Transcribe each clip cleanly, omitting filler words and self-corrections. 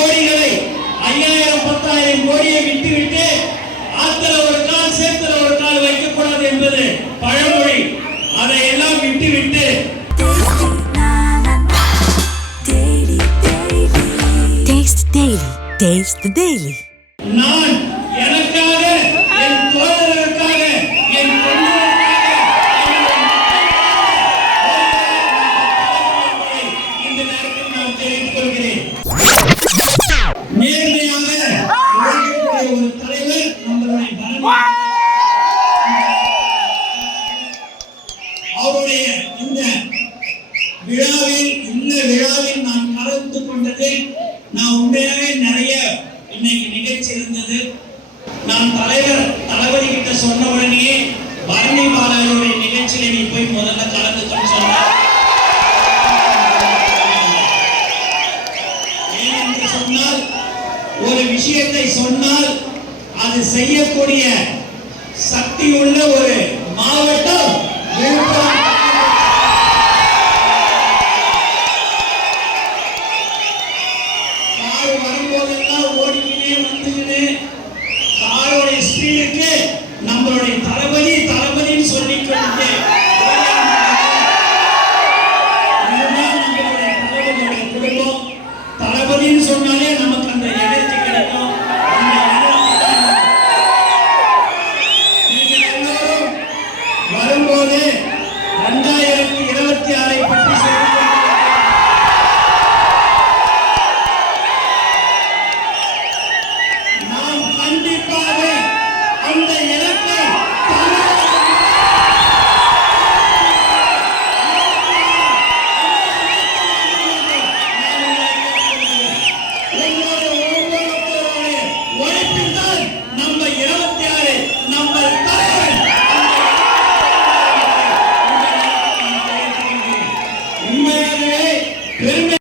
கோடிகளை 5000 10,000 கோடியை விட்டுவிட்டு ஆத்துல ஒரு கால் சேத்துல ஒரு கால் வைக்கக்கூடாது என்பது பழமொழி. அதையெல்லாம் விட்டுவிட்டு நான் எனக்காக, என் தோழர்களுக்காக, என் இந்த நேரத்தில் நான் தெரிவித்துக் கொள்கிறேன். நேர்மையாக ஒரு தலைவர் நம்மளுடைய அவருடைய இந்த விழாவில் நான் கலந்து கொண்டது நான் உண்மையாகவே நிறைய இன்னைக்கு நிகழ்ச்சி இருந்தது. நான் தளபதி கிட்ட சொன்ன உடனே பரணி பாலாவுடைய நிகழ்ச்சியில நீ போய் முதல்ல கலந்துக்கன்னு சொன்னார். ஏனென்று சொன்னால் ஒரு விஷயத்தை சொன்னால் அது செய்யக்கூடிய சக்தி உள்ள ஒரு மாவட்டம் விழுப்புரம். கார் வரும்போதெல்லாம் ஓடிக்கிட்டே வந்துக்கிட்டு காரோடைய ஸ்பீடுக்கு நம்மளுடைய தளபதின்னு சொல்லிக்கொண்டு நம்மளுடைய குடும்பம் தளபதின்னு சொன்னாலே நமக்கு அந்த எனர்ஜி கிடைக்கும். வரும்போது 2026 பற்றி நாம் கண்டிப்பாக அந்த இலக்கை உழைப்பில் தான் நம்ம 26 நம்ம உண்மையாகவே பெருமை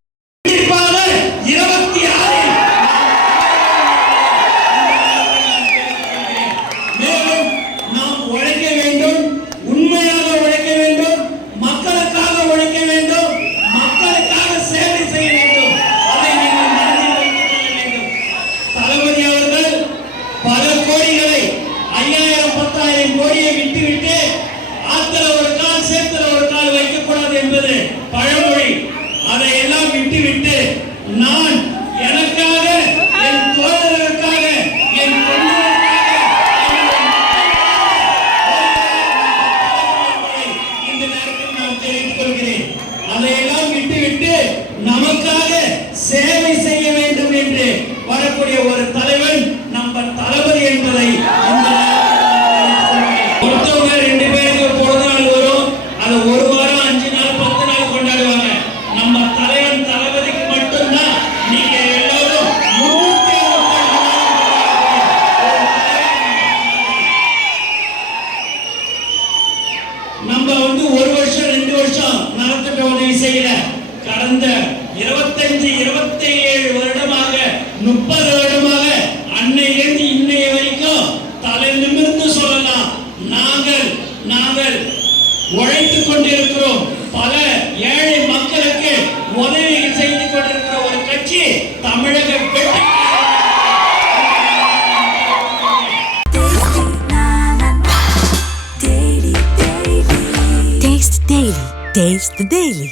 பல கோடிகளை 5000 10,000 கோடியை விட்டுவிட்டு ஆத்துல ஒரு கால் சேத்துல ஒரு கால் வைக்கக்கூடாது என்பது பழமொழி. அதையெல்லாம் விட்டுவிட்டு நான் எனக்காக, என் தோழர்களுக்காக, என் இந்த நேரத்தில் நான் தெரிவித்துக் கொள்கிறேன். அதையெல்லாம் விட்டுவிட்டு நமக்காக சேவை செய்ய வேண்டும் என்று வரக்கூடிய ஒரு தலைவன் நம்ம தளபதி என்பதை ஒருத்தவங்க 2 பேருக்கு ஒரு பிறந்த நாள் வரும். அதை 1 வாரம் 5 நாள் 10 நாள் கொண்டாடுவாங்க. நம்ம தலைவன் தளபதிக்கு மட்டும்தான் நீங்க எல்லாரும் நம்ம 1 வருஷம் 2 வருஷம் நலத்திட்ட உதவி செய்யல. கடந்த 25 27 வருடமாக 30 வருடமாக அன்னையிலிருந்து இன்னைய வரைக்கும் தலை நிமிர்ந்து சொல்லலாம். நாங்கள் உழைத்துக் கொண்டிருக்கிறோம். பல ஏழை மக்களுக்கு உதவிகள் செய்து கொண்டிருக்கிற ஒரு கட்சி தமிழக வெற்றி. Taste the Daily.